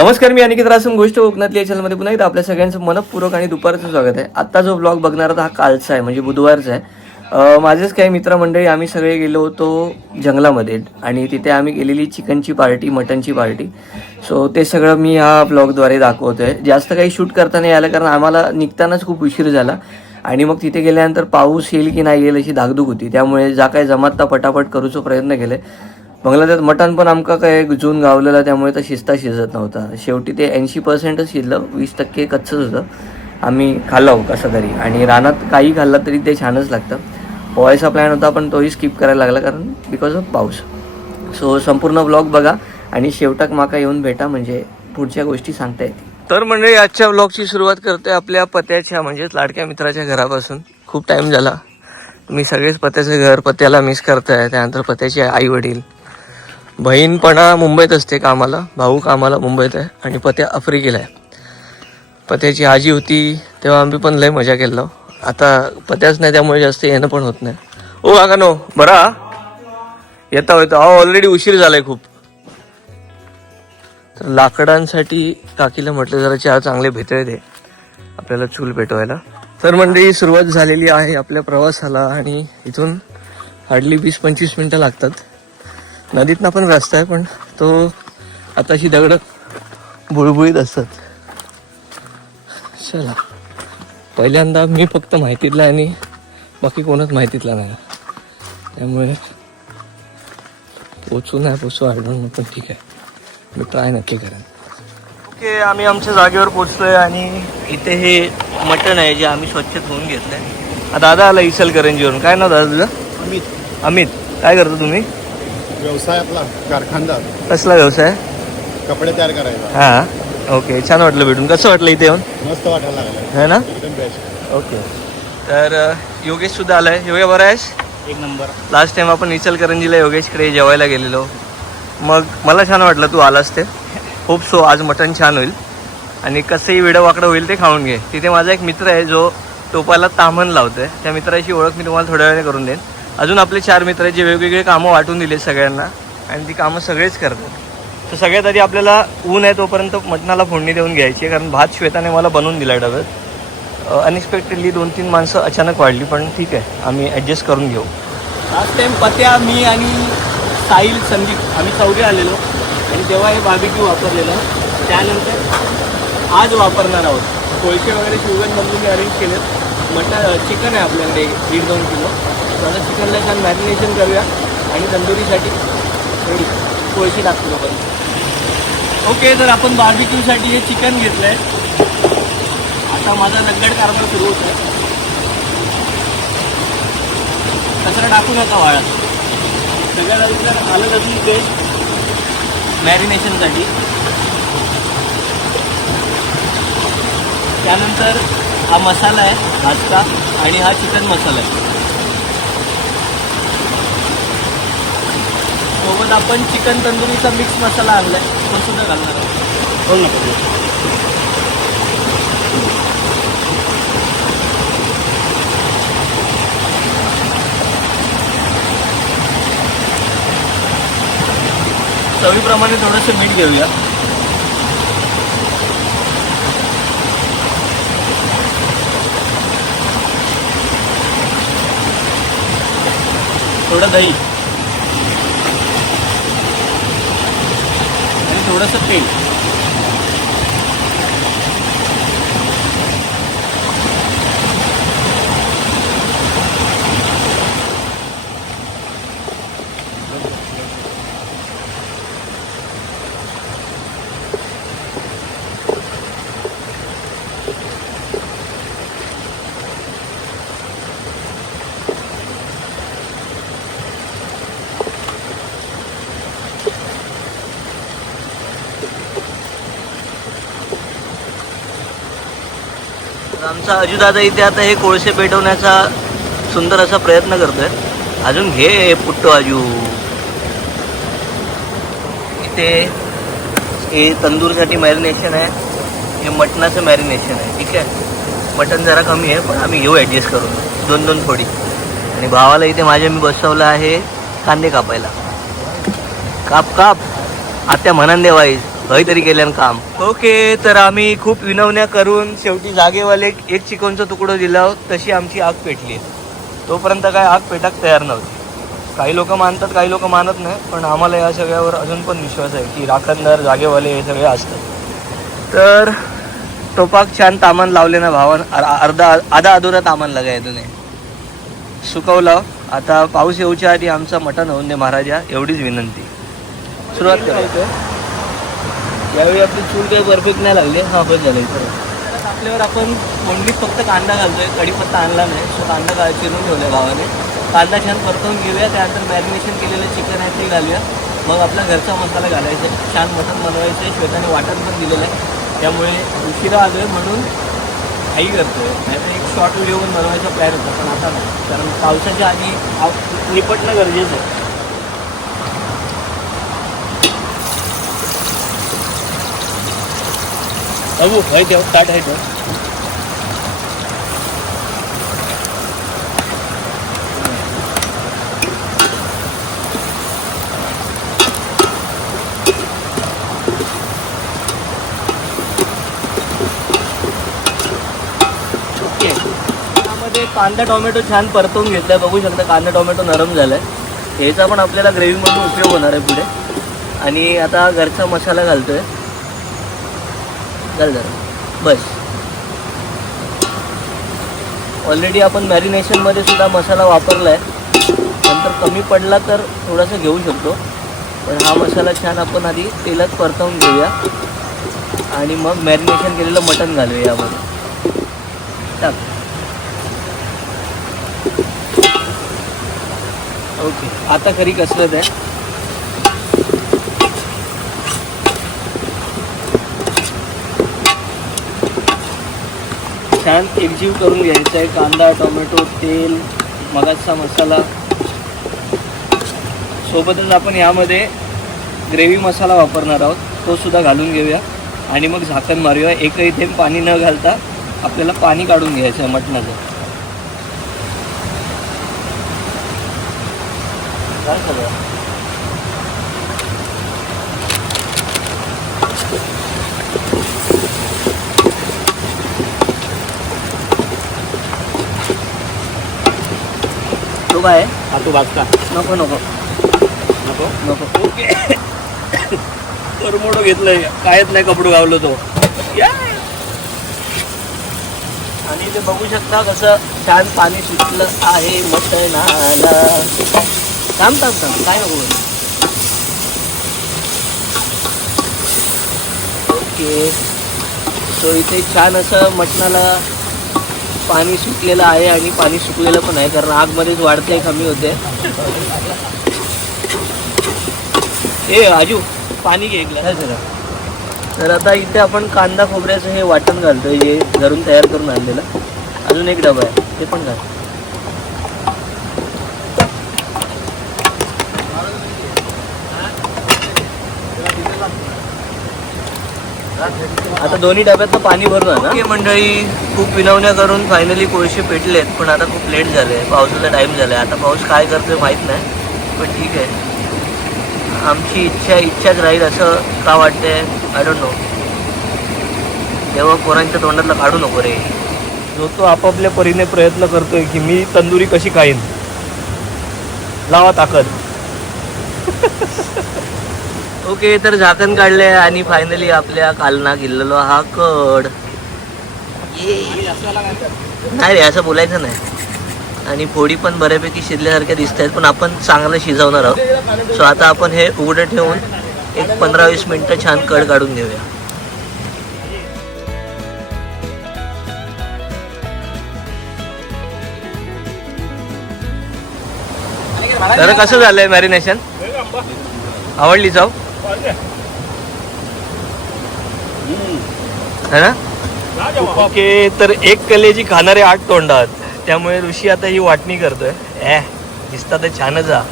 नमस्कार मी अनिकेत रासम गोष्ट कोकणातली या चॅनलमध्ये पुन्हा एकदा आपल्या सगळ्यांचं मनपूर्वक आणि दुपारचं स्वागत आहे. आत्ता जो ब्लॉग बघणार हा कालचा आहे म्हणजे बुधवारचा आहे. माझेच काही मित्रमंडळी आम्ही सगळे गेलो होतो जंगलामध्ये आणि तिथे आम्ही गेलेली चिकनची पार्टी मटनची पार्टी. सो ते सगळं मी ह्या ब्लॉगद्वारे दाखवतो आहे जास्त काही शूट करता नाही आलं कारण आम्हाला निघतानाच खूप उशीर झाला. आणि मग तिथे गेल्यानंतर पाऊस येईल की नाही येईल अशी धाकधूक होती. त्यामुळे जा काय जमात पटापट करूचा प्रयत्न केले. बंगला त्यात मटण पण आमका काय जून गावलेला त्यामुळे तर शिजता शिजत नव्हता. शेवटी ते ऐंशी पर्सेंटच शिजलं वीस टक्के कच्चंच होतं. आम्ही खाल्लो हो कसं तरी. आणि रानात काही खाल्लं तरी ते छानच लागतं. पोहायचा प्लॅन होता पण तोही स्किप करायला लागला कारण बिकॉज ऑफ पाऊस. सो संपूर्ण ब्लॉग बघा आणि शेवटाक माका येऊन भेटा म्हणजे पुढच्या गोष्टी सांगता येतील. तर मंडळी आजच्या ब्लॉगची सुरुवात करतोय आपल्या पत्याच्या म्हणजेच लाडक्या मित्राच्या घरापासून. खूप टाईम झाला. तुम्ही सगळेच पत्याचं घर पत्याला मिस करताय. त्यानंतर पत्याचे आई वडील बहीणपणा मुंबईत असते कामाला भाऊ कामाला मुंबईत आहे आणि पत्या आफ्रिकेला आहे. पत्याची आजी होती तेव्हा आम्ही पण लय मजा केलो. आता पत्याच नाही त्यामुळे जास्त येणं पण होत नाही. ओ काका नो बरा? येता येतो अहो ऑलरेडी उशीर झालाय खूप. तर लाकडांसाठी काकीला म्हटलं जरा चार चांगले भेटळे दे. आपल्याला चूल पेटवायला. तर मंडळी सुरुवात झालेली आहे आपल्या प्रवासाला आणि इथून हार्डली वीस पंचवीस मिनटं लागतात. नदीतनं पण रस्ता आहे पण तो आताशी दगड बुळबुळीत असतात. चला. पहिल्यांदा मी फक्त माहितीतला आणि बाकी कोणच माहितीतला नाही. त्यामुळे पोचू नाही पोचू आढळून पण ठीक आहे. मी ट्राय नक्की करेन. ओके आम्ही आमच्या जागेवर पोचलोय आणि इथे हे मटण आहे जे आम्ही स्वच्छ धुवून घेतलंय. दादा आला इचलकरंजीवरून. काय नाव दादा तुझं? अमित. अमित. काय करतो तुम्ही? व्यवसाय आपला कारखानदार. कसला व्यवसाय? कपडे तयार करायचा. हा. ओके छान वाटलं भेटून. कसं वाटलं इथे येऊन? मस्त वाटायला लागलं. है ना? एकदम बेस्ट ओके. तर अ, योगेश सुद्धा आलाय. योगे बरा आहेस? एक नंबर. लास्ट टाइम आपण इचलकरंजीला योगेशकडे जेवायला गेलेलो. मग मला छान वाटलं तू आलास ते. होप सो आज मटण छान होईल. आणि कसंही वेडं वाकडं होईल ते खाऊन घे. तिथे माझा एक मित्र आहे जो टोपाला ताम्हण लावतोय. त्या मित्राची ओळख मी तुम्हाला थोड्या वेळाने करून देईन. अजून आपले चार मित्र आहेत जे वेगवेगळे कामं वाटून दिले सगळ्यांना. आणि ती कामं सगळेच करतात. तर सगळ्यात आधी आपल्याला ऊन आहे तोपर्यंत मटणाला फोडणी देऊन घ्यायची आहे कारण भात श्वेताने मला बनवून दिला डब्यात अनएक्सपेक्टेडली दोन तीन माणसं अचानक वाढली पण ठीक आहे आम्ही ॲडजस्ट करून घेऊ. लास्ट टाइम पत्या मी आणि साहिल संदीप आम्ही चौघे आलेलो. आणि तेव्हा हे बाबीक्यू वापरलेलं. त्यानंतर आज वापरणार आहोत. कोळसे वगैरे शिवगन बनवून अरेंज केलेत मटन चिकन आहे आपल्याकडे दीड दोन किलो. तर चिकनला छान मॅरिनेशन करूया आणि तंदुरीसाठी थोडी कोळशी टाकतो आपण ओके तर आपण बार्बिक्यूसाठी हे चिकन घेतलं आहे आता माझा नगड कारभार सुरू होत आहे कचरा टाकू नका वाळत. सगळ्यात आधी तर आलं लसूण ते मॅरिनेशनसाठी त्यानंतर हा मसाला आहे भाजका आणि हा चिकन मसाला आहे. सोबत आपण चिकन तंदुरीचा मिक्स मसाला आणलाय. तो सुद्धा घालणार आहोत. बोल ना. चवीप्रमाणे थोडंसं मीठ घेऊया. थोडं दही आणि थोडंसं पेंट तर आमचा अजूदादा इथे आता हे कोळसे पेटवण्याचा सुंदर असा प्रयत्न करतोय. अजून घे पुट्टो अजू इथे हे तंदूरसाठी मॅरिनेशन आहे. हे मटणाचं मॅरिनेशन आहे. ठीक आहे? मटण जरा कमी आहे पण आम्ही घेऊ ॲडजस्ट करून. दोन दोन थोडी आणि भावाला इथे माझ्या मी बसवलं आहे कांदे कापायला. काप काप. आत्या म्हणान देवाईस. वाईज काहीतरी केल्यानं काम. ओके तर आम्ही खूप विनवण्या करून शेवटी जागेवाले एक चिकनचा तुकडं दिला तशी आमची आग पेटली. तोपर्यंत काय आग पेटाक तयार नव्हती. काही लोक मानतात काही लोक मानत नाही पण आम्हाला या सगळ्यावर अजून पण विश्वास आहे की राखणदार जागेवाले हे सगळे असतात. तर टोपाक छान तामान लावले ना भावन. अर- अर्धा आधा अधुरा तामान लगाय तुम्ही सुकवलं. आता पाऊस येऊच्या आधी आमचा मटण होऊन दे महाराजा एवढीच विनंती. सुरुवात करायचं यावेळी आपली चूल काही परफेक्ट नाही लागली. हा पण झालं इथं. आपल्यावर आपण कोंडलीत फक्त कांदा घालतोय. कढीपत्ता आणला नाही. सो कांदा घाल चिरून ठेवलाय भावाने कांदा छान परतवून घेऊया. त्यानंतर मॅरिनेशन केलेलं चिकन आहे ते घालूया. मग आपला घरचा मसाला घालायचा. आहे. छान मटण बनवायचं आहे. श्वेताने वाटण पण दिलेलं आहे. त्यामुळे उशिरा आलोय म्हणून आई करतोय. नाहीतर एक शॉर्ट व्हिडिओ पण बनवायचा प्लॅन होता पण आता नाही. कारण पावसाच्या आधी निपटणं गरजेचं आहे. अबू है ठेव ताट आहे ठेव ओके. त्यामध्ये कांदा टोमॅटो छान परतवून घेतलाय. बघू शकता कांदा टोमॅटो नरम झालाय. ह्याचा पण आपल्याला ग्रेव्हीमधून उपयोग होणार आहे पुढे. आणि आता घरचा मसाला घालतोय. घाल जरा. बस. ऑलरेडी आपण मॅरिनेशनमध्ये सुद्धा मसाला वापरला आहे नंतर कमी पडला तर थोडासा घेऊ शकतो. पण हा मसाला छान आपण आधी तेलात परतवून घेऊया. आणि मग मॅरिनेशन केलेलं मटण घालूया यामध्ये. टाक. ओके आता खरी कसरत आहे. छान एकजीव करून घ्यायचा आहे. कांदा टोमॅटो तेल मगाचा मसाला. सोबतच आपण यामध्ये ग्रेव्ही मसाला वापरणार आहोत. तो सुद्धा घालून घेऊया. आणि मग झाकण मारूया. एकही थेंब पाणी न घालता आपल्याला पाणी काढून घ्यायचं आहे मटणाचं. काय आहे? भाजता नको नको. नको? नको. ओके. तर मोठं घेतलंय. कायच नाही कपडू गावलो तो. आणि ते बघू शकता कसं छान पाणी सुटलं आहे मटणाला थांब थांब थांब. काय नको. ओके. सो इथे छान असं मटणाला पाणी सुटलेलं आहे आणि पाणी सुकलेलं पण आहे कारण आगमध्येच वाढते कमी होते. ए आजू पाणी घे जरा तर आता इथे आपण कांदा खोबऱ्याचं हे वाटण घालतोय जे घरून तयार करून आणलेलं. अजून एक डबा आहे ते पण घाल. आता दोन्ही डब्यातलं पाणी भरून ना? मंडळी खूप विनवण्या करून फायनली कोळशे पेटलेत पण आता खूप लेट झाले पावसाचा टाइम झालाय. आता पाऊस काय करतोय माहीत नाही पण ठीक आहे. आमची इच्छा इच्छाच राहील असं का वाटतंय? आय डोंट नो तेव्हा पोरांच्या तोंडातलं काढू नको रे. जो तो आपापल्या परीने प्रयत्न करतोय की मी तंदुरी कशी खाईन? लावा ताकद. ओके तर झाकण काढले आणि फायनली आपल्या कालना गेलेलो हा कड. नाही रे असं बोलायचं नाही. आणि फोडी पण बऱ्यापैकी शिजल्यासारख्या दिसत आहेत पण आपण चांगलं शिजवणार आहोत. सो आता आपण हे उघडं ठेवून एक पंधरा वीस मिनटं छान कड काढून घेऊया. तर कसं झालंय मॅरिनेशन आवडली जाऊ है ना? ओके तर एक कलेची खाणारे आठ तोंडात. त्यामुळे ऋषी आता ही वाटणी करतोय. ए दिसता तर छानच हा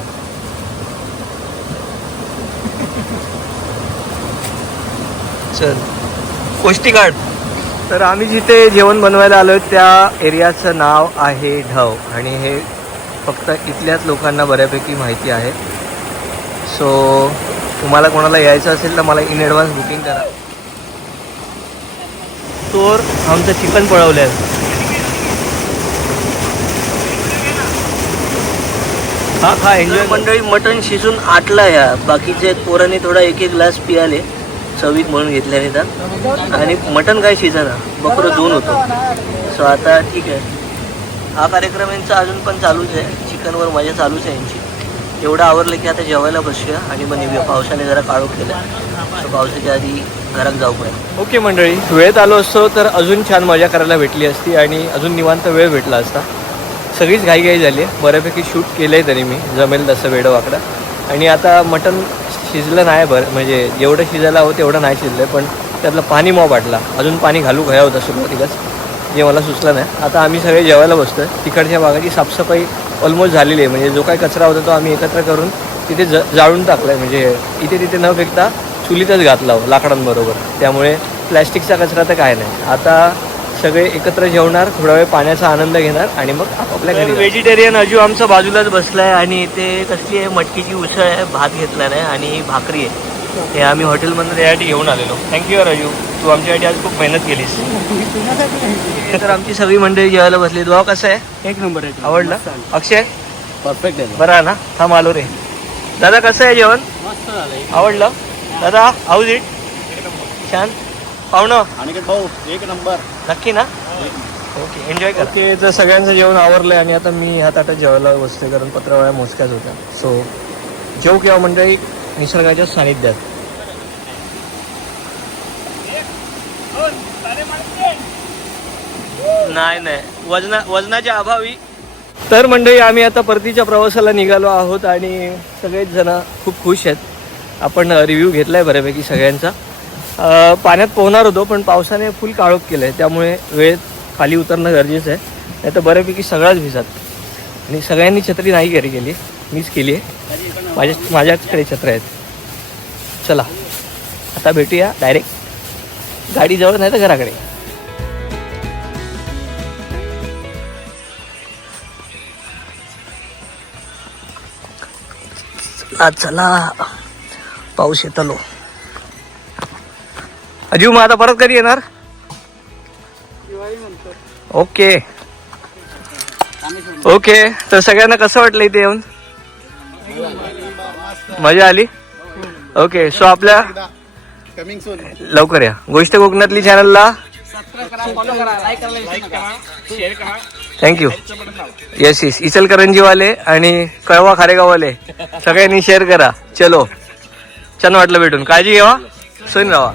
चल. गोष्टी काढ. तर आम्ही जिथे जेवण बनवायला आलोय त्या एरियाचं नाव आहे ढव. आणि हे फक्त इथल्याच लोकांना बऱ्यापैकी माहिती आहे. सो तुम्हाला कोणाला यायचं असेल तर मला इन ॲडव्हान्स बुकिंग करा. तोर आमचं चिकन पळवलं आहे हा खा एन्जॉय मंडळी मटण शिजून आटला या. बाकीचे पोरांनी थोडा एक एक ग्लास पियाले. चवीत म्हणून घेतल्याने तर आणि मटण काय शिजना बकरं दोन होतं. सो आता ठीक आहे. हा कार्यक्रम यांचा अजून पण चालूच आहे. चिकनवर मजा चालूच आहे यांची. एवढं आवरलं की आता जेवायला बसूया आणि मग निघूया. पावसाने जरा काळोख केला. सो पावसाच्या आधी घरात जाऊ पाहिजे ओके मंडळी वेळेत आलो असतो तर अजून छान मजा करायला भेटली असती आणि अजून निवांत वेळ भेटला असता. सगळीच घाईघाई झाली आहे. बऱ्यापैकी शूट केलं आहे तरी मी. जमेल तसं वेडं वाकडं. आणि आता मटण शिजलं नाही बरं. म्हणजे जेवढं शिजायला हवं तेवढं नाही शिजलं पण त्यातलं पाणी मॉब वाटला. अजून पाणी घालू घ्या होतं सुरुवातीलाच. जे मला सुचलं नाही. आता आम्ही सगळे जेवायला बसतो तिकडच्या भागाची साफसफाई ऑलमोस्ट झालेली आहे. म्हणजे जो काही कचरा होता तो आम्ही एकत्र करून तिथे ज जाळून टाकला आहे म्हणजे इथे तिथे न फेकता चुलीतच घातला हो, लाकडांबरोबर. त्यामुळे प्लॅस्टिकचा कचरा तर काय नाही. आता सगळे एकत्र जेवणार थोडा वेळ पाण्याचा आनंद घेणार आणि मग आपापल्या घरी व्हेजिटेरियन अजू आमचा बाजूलाच बसला आहे आणि ते कसली आहे मटकीची उसळ आहे भात घेतला नाही आणि भाकरी आहे. हे आम्ही हॉटेलमधून त्यासाठी घेऊन आलेलो. थँक्यू राजू. तू आमच्यासाठी आज खूप मेहनत केलीस. तर आमची सगळी मंडळी जेवायला बसली. भाव कसं आहे? एक नंबर एक आवडलं? अक्षय? परफेक्ट आहे. बरं आहे ना? थांब आलो रे. दादा कसं आहे जेवण? आवडलं? दादा हाऊज इट छान. पाहुणं? आणि भाऊ एक नंबर. नक्की ना? ओके एन्जॉय कर. ओके तर सगळ्यांचं जेवण आवरलंय आणि आता मी ह्या ताटात जेवायला बसते कारण पत्रावळ्या मोजक्याच होत्या. सो जेव किंवा मंडळी निसर्गाच्या सानिध्यात. नाही नाही. वजना वजनाच्या अभावी. तर मंडळी आम्ही आता परतीच्या प्रवासाला निघालो आहोत आणि सगळेच जण खूप खुश आहेत. आपण रिव्ह्यू घेतलाय बऱ्यापैकी सगळ्यांचा. पाण्यात पोहणार होतो पण पावसाने फुल काळोख केलं आहे त्यामुळे वेळेत खाली उतरणं गरजेचं आहे. नाही तर बऱ्यापैकी सगळाच भिजत. आणि सगळ्यांनी छत्री नाही कॅरी केली. मीच केली आहे. माझ्या माझ्याचकडे छत्र आहेत. चला आता भेटूया डायरेक्ट गाडी जवळ नाही तर घराकडे. चला चला पाऊस येतलो. अजू मग आता परत कधी येणार? ओके ओके तर सगळ्यांना कसं वाटलं इथे येऊन? मजा आली? ओके सो आपल्या कमिंग सून लवकर या. गोष्ट कोकणातली चॅनलला थँक्यू येस येस इचलकरंजीवाले आणि कळवा खारेगाववाले सगळ्यांनी शेअर करा. चलो. छान वाटलं भेटून. काळजी घ्यावा सोयीन राहा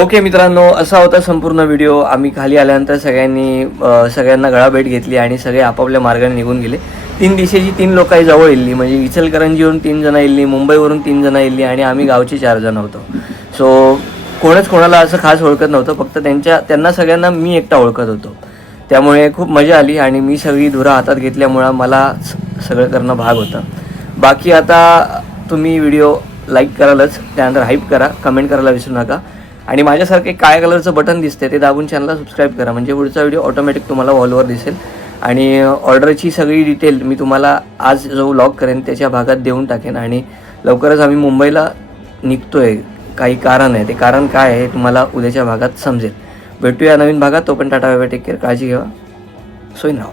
ओके मित्रांनो असा होता संपूर्ण व्हिडिओ आम्ही खाली आल्यानंतर सगळ्यांनी सगळ्यांना गळाभेट घेतली आणि सगळे आपापल्या मार्गाने निघून गेले. तीन दिशेची तीन लोक जवळ येल्ली म्हणजे इचलकरंजीवरून तीन जण इल्ली मुंबईवरून तीन जण इल्ली आणि आम्ही गावचे चार जण होतो. सो कोणच कोणाला असं खास ओळखत नव्हतं फक्त त्यांच्या त्यांना सगळ्यांना मी एकटा ओळखत होतो. त्यामुळे खूप मजा आली आणि मी सगळी धुरा हातात घेतल्यामुळं मला स- सगळं करणं भाग होतं. बाकी आता तुम्ही व्हिडिओ लाईक करालच त्यानंतर हाईप करा कमेंट करायला विसरू नका. आणि माझ्यासारखे काय कलरचं बटन दिसते ते दाबून चॅनलला सबस्क्राईब करा. म्हणजे पुढचा व्हिडिओ ऑटोमॅटिक तुम्हाला वॉलवर दिसेल. आणि ऑर्डरची सगळी डिटेल मी तुम्हाला आज जो व्लॉग करेन त्याच्या भागात देऊन टाकेन आणि लवकरच आम्ही मुंबईला निघतो आहे काही कारण आहे. ते कारण काय आहे तुम्हाला उद्याच्या भागात समजेल. भेटूया नवीन भागात. तो पण टाटा बाय टेक केअर काळजी घ्या. सोयी नाव.